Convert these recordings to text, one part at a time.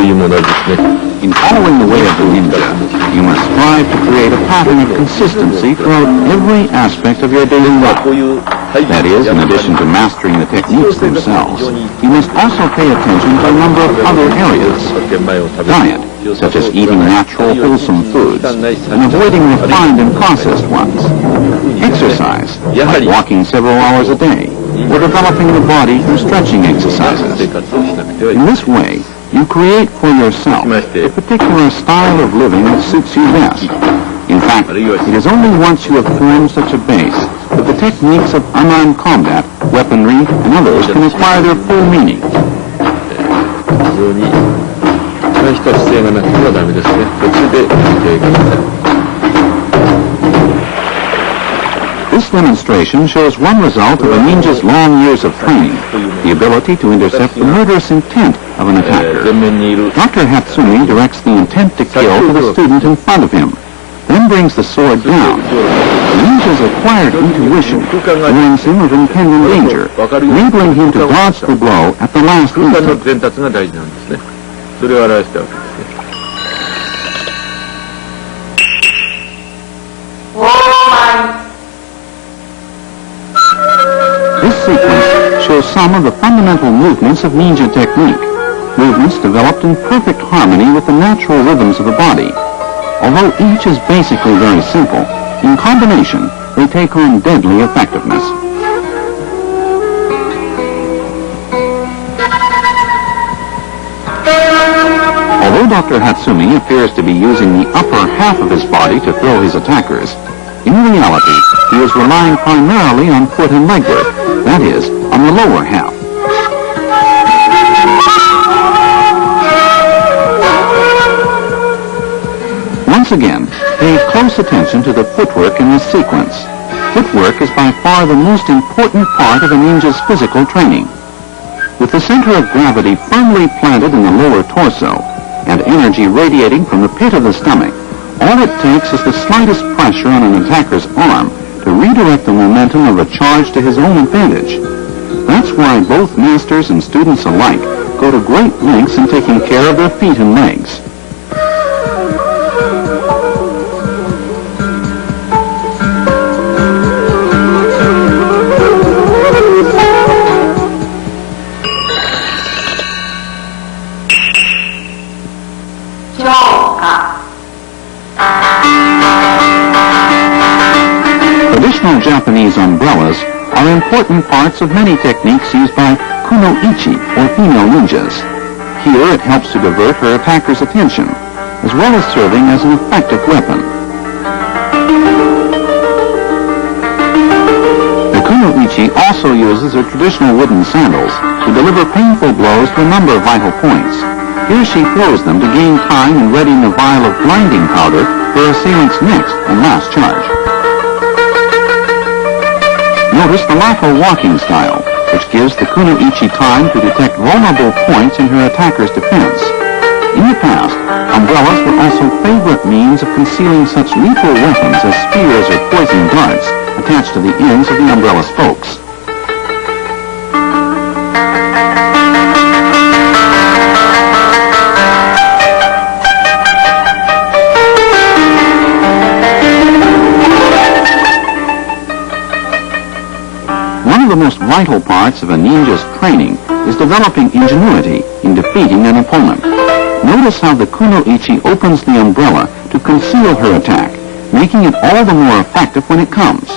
In following the way of the ninja, you must strive to create a pattern of consistency throughout every aspect of your daily life. That is, in addition to mastering the techniques themselves, you must also pay attention to a number of other areas. Diet, such as eating natural, wholesome foods, and avoiding refined and processed ones. Exercise, like walking several hours a day, or developing the body through stretching exercises. In this way, you create for yourself a particular style of living that suits you best. In fact, it is only once you have formed such a base that the techniques of unarmed combat, weaponry, and others can acquire their full meaning. This demonstration shows one result of a ninja's long years of training, the ability to intercept the murderous intent of an attacker. Dr. Hatsumi directs the intent to kill to the student in front of him, then brings the sword down. The ninja's acquired intuition warns him of impending danger, enabling him to dodge the blow at the last instant. This sequence shows some of the fundamental movements of ninja technique, movements developed in perfect harmony with the natural rhythms of the body. Although each is basically very simple, in combination they take on deadly effectiveness. Although Dr. Hatsumi appears to be using the upper half of his body to throw his attackers, in reality he is relying primarily on foot and leg work, that is, on the lower half. Once again, pay close attention to the footwork in this sequence. Footwork is by far the most important part of a ninja's physical training. With the center of gravity firmly planted in the lower torso and energy radiating from the pit of the stomach, all it takes is the slightest pressure on an attacker's arm to redirect the momentum of a charge to his own advantage. That's why both masters and students alike go to great lengths in taking care of their feet and legs. Traditional Japanese umbrellas are important parts of many techniques used by kunoichi, or female ninjas. Here it helps to divert her attacker's attention, as well as serving as an effective weapon. The kunoichi also uses her traditional wooden sandals to deliver painful blows to a number of vital points. Here she throws them to gain time in readying a vial of blinding powder for her assailant's next and last charge. Notice the lateral walking style, which gives the kunoichi time to detect vulnerable points in her attacker's defense. In the past, umbrellas were also favorite means of concealing such lethal weapons as spears or poison darts attached to the ends of the umbrella spokes. One of the most vital parts of a ninja's training is developing ingenuity in defeating an opponent. Notice how the kunoichi opens the umbrella to conceal her attack, making it all the more effective when it comes.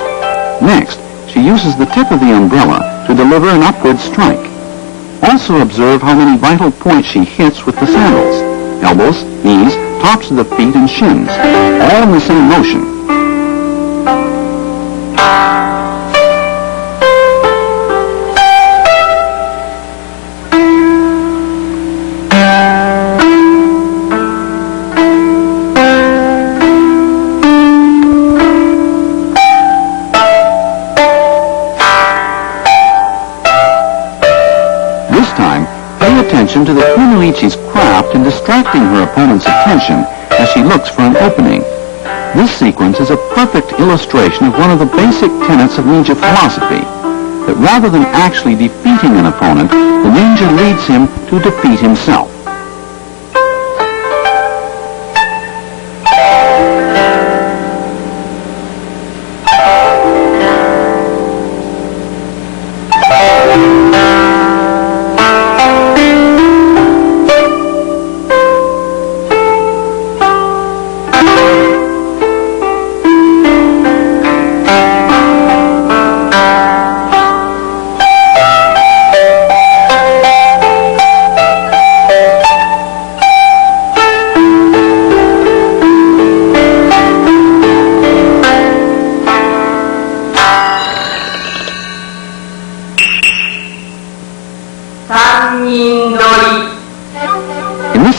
Next, she uses the tip of the umbrella to deliver an upward strike. Also observe how many vital points she hits with the sandals: elbows, knees, tops of the feet, and shins, all in the same motion. To the kunoichi's craft in distracting her opponent's attention as she looks for an opening. This sequence is a perfect illustration of one of the basic tenets of ninja philosophy, that rather than actually defeating an opponent, the ninja leads him to defeat himself.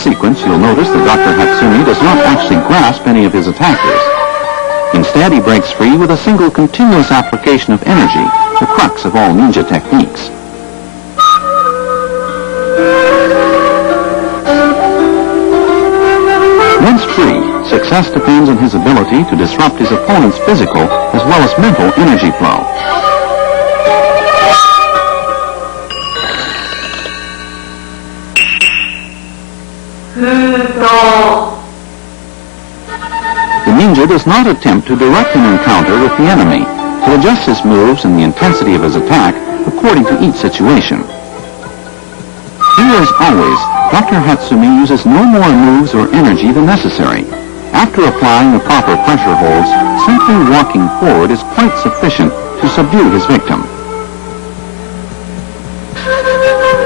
sequence, you'll notice that Dr. Hatsumi does not actually grasp any of his attackers. Instead, he breaks free with a single continuous application of energy, the crux of all ninja techniques. Once free, success depends on his ability to disrupt his opponent's physical as well as mental energy flow. The ninja does not attempt to direct an encounter with the enemy, to adjust his moves and the intensity of his attack according to each situation. Here, as always, Dr. Hatsumi uses no more moves or energy than necessary. After applying the proper pressure holds, simply walking forward is quite sufficient to subdue his victim.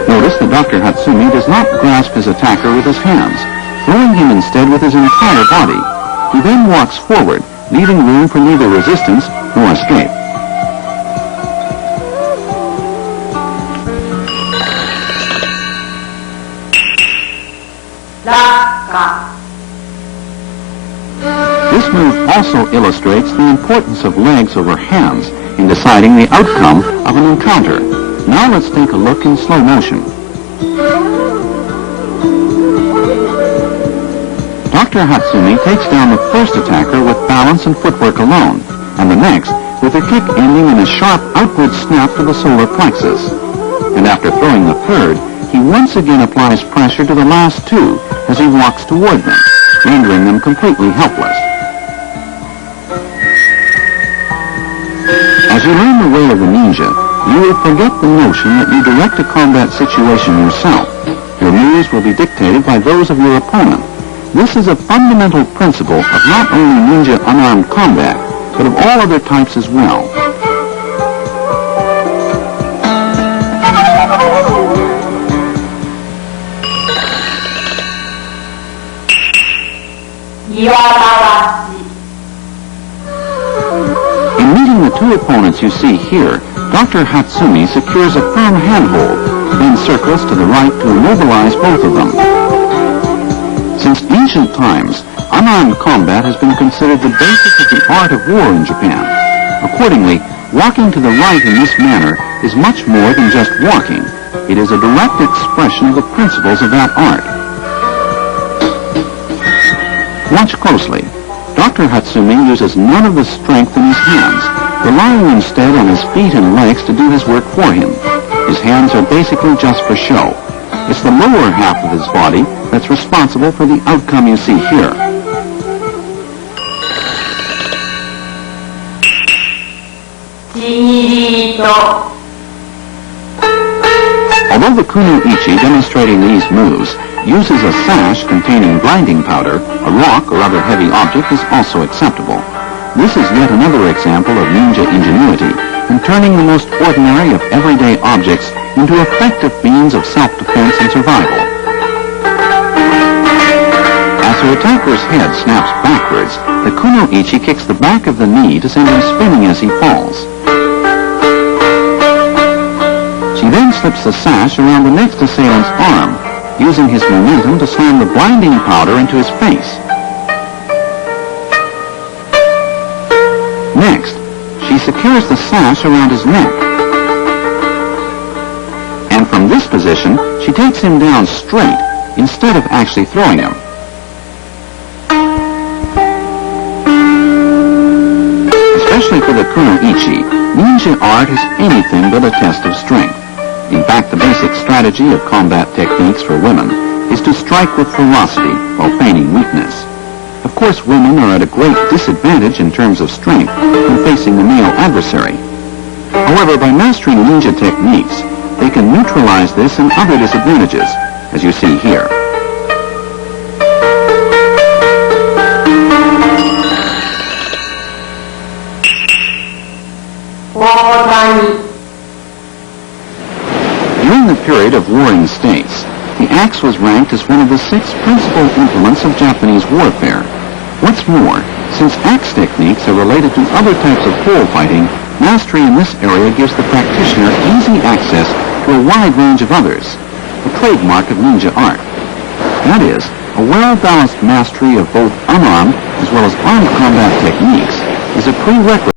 Notice that Dr. Hatsumi does not grasp his attacker with his hands, throwing him instead with his entire body. He then walks forward, leaving room for neither resistance nor escape. This move also illustrates the importance of legs over hands in deciding the outcome of an encounter. Now let's take a look in slow motion. Dr. Hatsumi takes down the first attacker with balance and footwork alone, and the next with a kick ending in a sharp outward snap to the solar plexus. And after throwing the third, he once again applies pressure to the last two as he walks toward them, rendering them completely helpless. As you learn the way of the ninja, you will forget the notion that you direct a combat situation yourself. Your moves will be dictated by those of your opponent. This is a fundamental principle of not only ninja unarmed combat, but of all other types as well. In meeting the two opponents you see here, Dr. Hatsumi secures a firm handhold, then circles to the right to immobilize both of them. Since ancient times, unarmed combat has been considered the basis of the art of war in Japan. Accordingly, walking to the right in this manner is much more than just walking. It is a direct expression of the principles of that art. Watch closely. Dr. Hatsumi uses none of the strength in his hands, relying instead on his feet and legs to do his work for him. His hands are basically just for show. It's the lower half of his body that's responsible for the outcome you see here. Although the kuno-ichi demonstrating these moves uses a sash containing blinding powder, a rock or other heavy object is also acceptable. This is yet another example of ninja ingenuity in turning the most ordinary of everyday objects into effective means of self-defense and survival. As her attacker's head snaps backwards, the kuno-ichi kicks the back of the knee to send him spinning as he falls. She then slips the sash around the next assailant's arm, using his momentum to slam the blinding powder into his face. Next, she secures the sash around his neck. And from this position, she takes him down straight instead of actually throwing him. Especially for the kuno-ichi, ninja art is anything but a test of strength. In fact, the basic strategy of combat techniques for women is to strike with ferocity while feigning weakness. Of course, women are at a great disadvantage in terms of strength when facing the male adversary. However, by mastering ninja techniques, they can neutralize this and other disadvantages, as you see here. During the period of warring states, the axe was ranked as one of the 6 principal implements of Japanese warfare. What's more, since axe techniques are related to other types of pole fighting, mastery in this area gives the practitioner easy access to a wide range of others, a trademark of ninja art. That is, a well-balanced mastery of both unarmed as well as armed combat techniques is a prerequisite